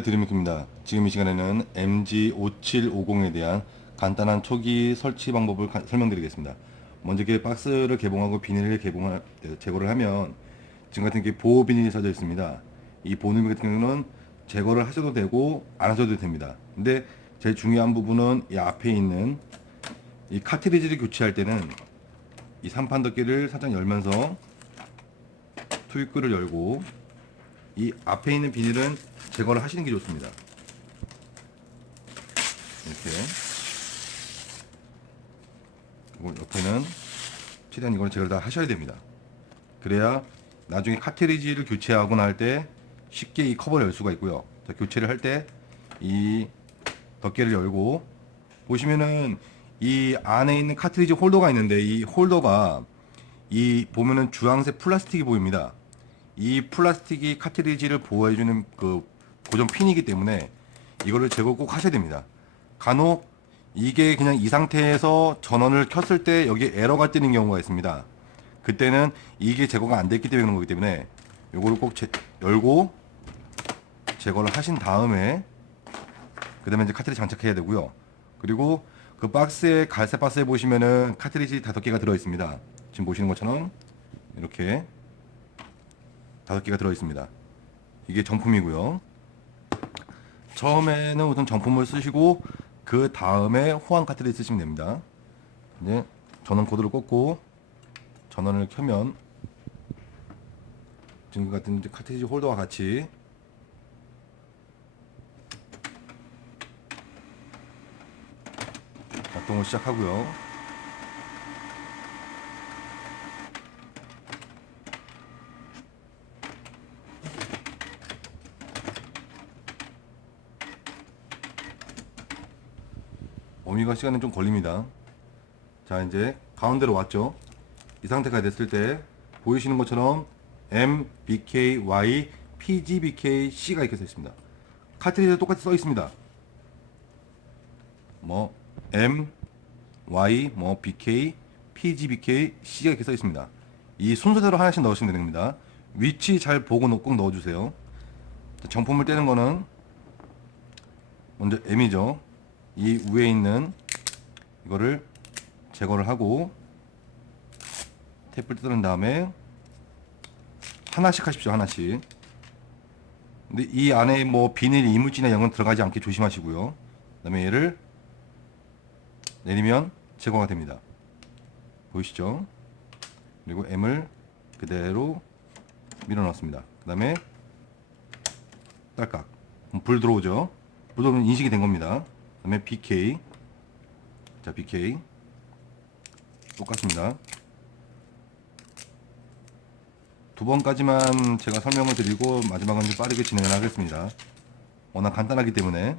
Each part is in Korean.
드림입니다. 지금 이 시간에는 MG5750에 대한 간단한 초기 설치 방법을 가- 설명드리겠습니다. 먼저 이렇게 박스를 개봉하고 비닐을 개봉할 때 제거를 하면 지금 같은 게 보호 비닐이 써져 있습니다. 이 보호 비닐 같은 경우는 제거를 하셔도 되고 안 하셔도 됩니다. 근데 제일 중요한 부분은 이 앞에 있는 이 카트리지를 교체할 때는 이 삼판 덮개를 살짝 열면서 투입구를 열고 이 앞에 있는 비닐은 제거를 하시는 게 좋습니다. 이렇게. 그리고 옆에는 최대한 이걸 제거를 다 하셔야 됩니다. 그래야 나중에 카트리지를 교체하고 날때 쉽게 이 커버를 열 수가 있고요. 자, 교체를 할 때 이 덮개를 열고 보시면은 이 안에 있는 카트리지 홀더가 있는데 이 홀더가 이 보면은 주황색 플라스틱이 보입니다. 이 플라스틱이 카트리지를 보호해주는 그 고정 핀이기 때문에 이거를 제거 꼭 하셔야 됩니다. 간혹 이게 그냥 이 상태에서 전원을 켰을 때 여기 에러가 뜨는 경우가 있습니다. 그때는 이게 제거가 안 됐기 때문에 그런 거기 때문에 요거를 꼭 제- 열고 제거를 하신 다음에 그 다음에 이제 카트리지 장착해야 되고요. 그리고 그 박스에 갈색 박스에 보시면은 카트리지 다섯 개가 들어 있습니다. 지금 보시는 것처럼 이렇게 다섯 개가 들어 있습니다. 이게 정품이고요. 처음에는 우선 정품을 쓰시고 그 다음에 호환 카트리지 쓰시면 됩니다. 이제 전원 코드를 꽂고 전원을 켜면 지금 같은 이제 카트리지 홀더와 같이 작동을 시작하고요. 어미가 시간은 좀 걸립니다. 자, 이제 가운데로 왔죠. 이 상태가 됐을 때 보이시는 것처럼 M, BK, Y, PGBK, C가 이렇게 써 있습니다. 카트리지도 똑같이 써 있습니다. 뭐 M, Y, 뭐 BK, PGBK, C가 이렇게 써 있습니다. 이 순서대로 하나씩 넣으시면 됩니다. 위치 잘 보고 넣- 꼭 넣어주세요. 자, 정품을 떼는 거는 먼저 M이죠. 이 위에 있는 이거를 제거를 하고 테이프를 뜯은 다음에 하나씩 하십시오 하나씩. 근데 이 안에 뭐 비닐 이물질이나 이런 건 들어가지 않게 조심하시고요. 그 다음에 얘를 내리면 제거가 됩니다. 보이시죠? 그리고 M을 그대로 밀어 넣습니다. 그 다음에 딸깍. 불 들어오죠? 불 들어오면 인식이 된 겁니다 그 다음에 BK 자 BK 똑같습니다. 두 번까지만 제가 설명을 드리고 마지막은 좀 빠르게 진행을 하겠습니다. 워낙 간단하기 때문에.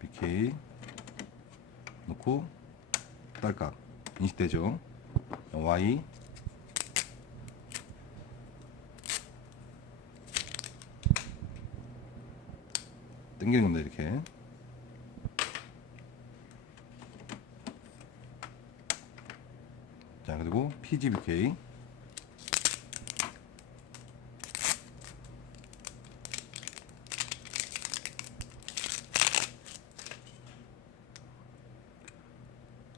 BK 놓고 딸깍. 인식되죠? Y 당기는 겁니다 이렇게 자 그리고 PGBK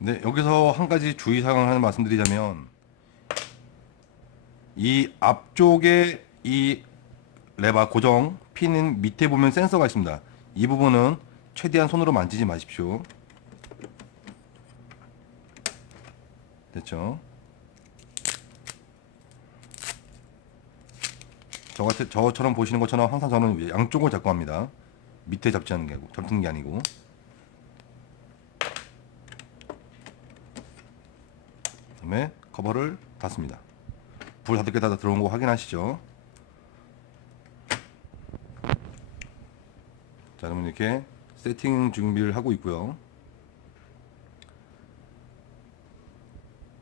네 여기서 한 가지 주의사항을 하나 말씀드리자면 이 앞쪽에 이 레바 고정 핀은 밑에 보면 센서가 있습니다. 이 부분은 최대한 손으로 만지지 마십시오. 됐죠? 저 같은 저처럼 보시는 것처럼 항상 저는 양쪽을 잡고 합니다. 밑에 잡지 않는 게 아니고 잡는 게 아니고. 그다음에 커버를 닫습니다. 불 다섯 개다 들어온 거 확인하시죠? 자, 그러면 이렇게 세팅 준비를 하고 있고요.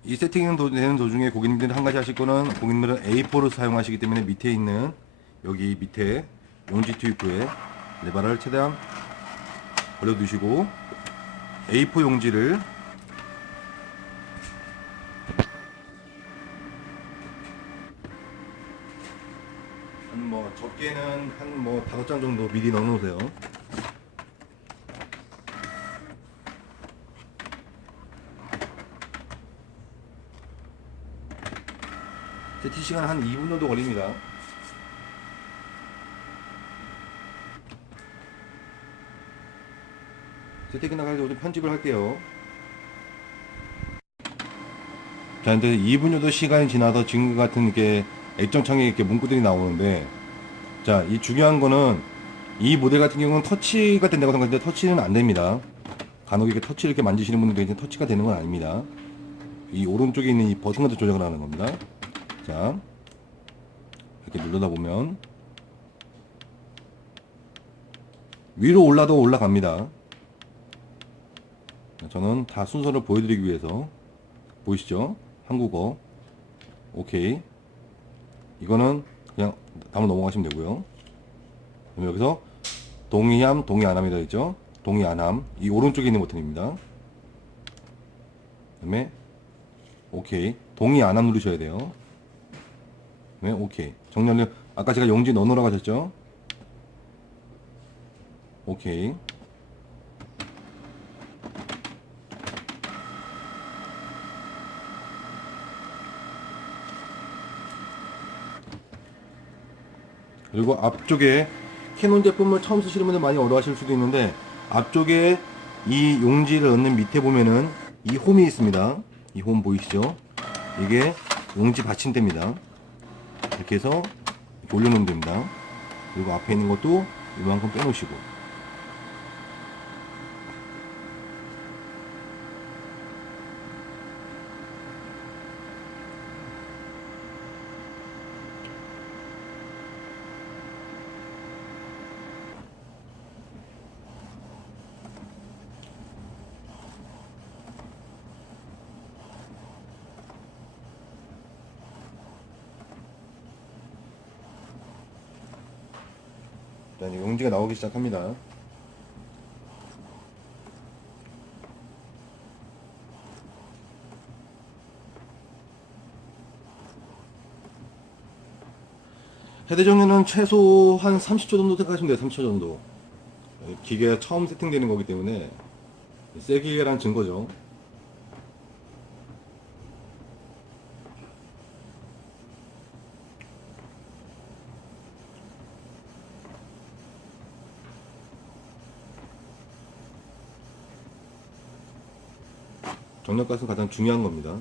이 세팅 도- 되는 도중에 고객님들이 한 가지 하실 거는 고객님들은 A4를 사용하시기 때문에 밑에 있는 여기 밑에 용지 투입구에 레바를 최대한 올려두시고 A4 용지를 한 뭐 적게는 한 뭐 다섯 장 정도 미리 넣어 놓으세요. 세팅 시간 한 2분 정도 걸립니다. 세팅이 나 가서 좀 편집을 할게요. 자, 근데 2분 정도 시간이 지나서 지금 같은 게 액정창에 이렇게 문구들이 나오는데, 자, 이 중요한 거는 이 모델 같은 경우는 터치가 된다고 생각하는데 터치는 안 됩니다. 간혹 이렇게 터치 이렇게 만지시는 분들도 이제 터치가 되는 건 아닙니다. 이 오른쪽에 있는 이 버튼 같은 조정을 하는 겁니다. 자, 이렇게 누르다 보면 위로 올라도 올라갑니다. 저는 다 순서를 보여드리기 위해서 보이시죠? 한국어. 오케이. 이거는 그냥 다음 넘어가시면 되고요. 그럼 여기서 동의함 동의 안함이라 했죠? 동의 안함. 이 오른쪽에 있는 버튼입니다. 그 다음에 오케이. 동의 안함 누르셔야 돼요 네 오케이 정렬 아까 제가 용지 넣어놓으라고 하셨죠 오케이 그리고 앞쪽에 캐논 제품을 처음 쓰시는 분들 많이 어려워하실 수도 있는데 앞쪽에 이 용지를 넣는 밑에 보면은 이 홈이 있습니다. 이 홈 보이시죠? 이게 용지 받침대입니다. 이렇게 해서 이렇게 올려놓으면 됩니다. 그리고 앞에 있는 것도 이만큼 빼놓으시고 자, 이제 용지가 나오기 시작합니다. 헤드 정리는 최소 한 30초 정도 생각하시면 돼요. 30초 정도. 기계가 처음 세팅되는 거기 때문에 새 기계란 증거죠. 정력가스는 가장 중요한 겁니다.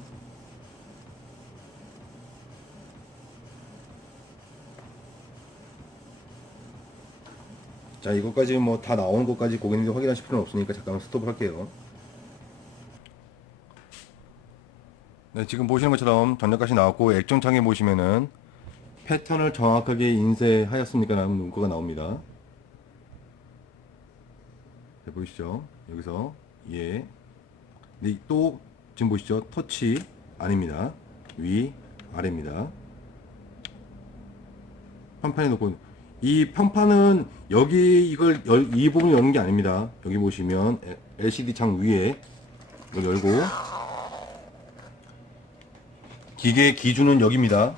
자, 이것까지 뭐 다 나오는 것까지 고객님들 확인하실 필요는 없으니까 잠깐만 스톱을 할게요. 네, 지금 보시는 것처럼 전력가시 나왔고 액정창에 보시면은 패턴을 정확하게 인쇄하였습니까? 라는 문구가 나옵니다. 네, 보이시죠? 여기서 예. 네, 또 지금 보시죠? 터치 아닙니다. 위 아래입니다. 판판에 놓고 이 판판은 여기 이걸 열, 이 부분 여는 게 아닙니다. 여기 보시면 LCD 창 위에 이걸 열고 기계 기준은 여기입니다.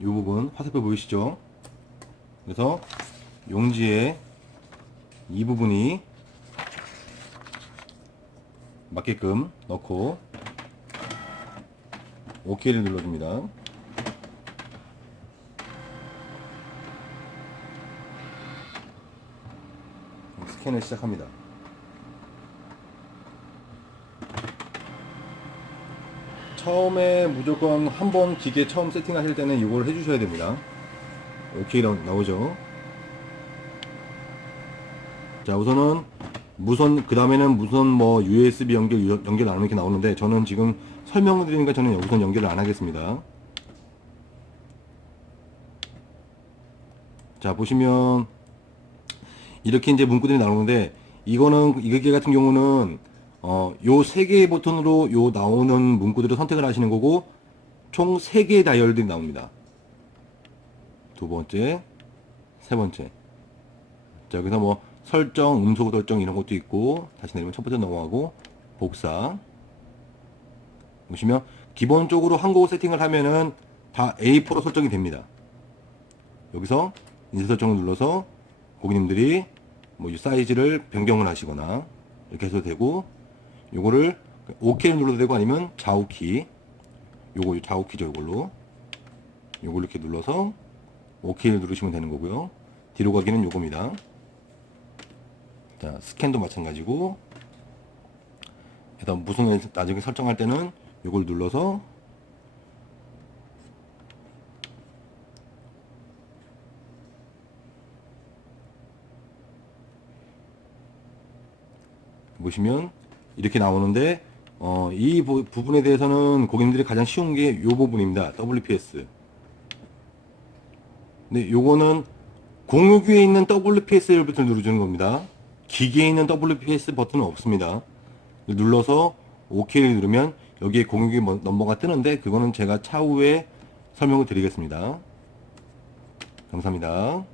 이 부분 화살표 보이시죠? 그래서 용지에 이 부분이 맞게끔 넣고 OK를 눌러줍니다. 스캔을 시작합니다. 처음에 무조건 한 번 기계 처음 세팅하실 때는 이걸 해주셔야 됩니다. OK로 나오죠. 자 우선은 무선 그 다음에는 무선 뭐 USB 연결 유- 연결 안 하는 게 나오는데 저는 지금 설명을 드리니까 저는 우선 연결을 안 하겠습니다. 자 보시면 이렇게 이제 문구들이 나오는데 이거는 이게 같은 경우는 어요 세 개의 버튼으로 요 나오는 문구들을 선택을 하시는 거고 총 세 개의 다이얼들이 나옵니다. 두 번째, 세 번째. 자 여기서 뭐 설정, 음소 설정 이런 것도 있고 다시 내리면 첫 번째 넘어가고 복사. 보시면 기본적으로 한국어 세팅을 하면은 다 A4로 설정이 됩니다. 여기서 인쇄 설정을 눌러서 고객님들이 뭐이 사이즈를 변경을 하시거나 이렇게 해도 되고 요거를 OK를 눌러도 되고 아니면 좌우키 요거 요 좌우키죠 요걸로. 요걸 이렇게 눌러서 OK를 누르시면 되는 거고요. 뒤로 가기는 요겁니다 자 스캔도 마찬가지고 일단 무슨 나중에 설정할 때는 요걸 눌러서 보시면 이렇게 나오는데 어, 이 부, 분에 대해서는 고객님들이 가장 쉬운 게 이 부분입니다. WPS. 근데 요거는 공유기에 있는 WPS 버튼을 누르주는 겁니다. 기기에 있는 WPS 버튼은 없습니다. 눌러서 OK를 누르면 여기에 공유기 뭐- 넘버가 뜨는데 그거는 제가 차후에 설명을 드리겠습니다. 감사합니다.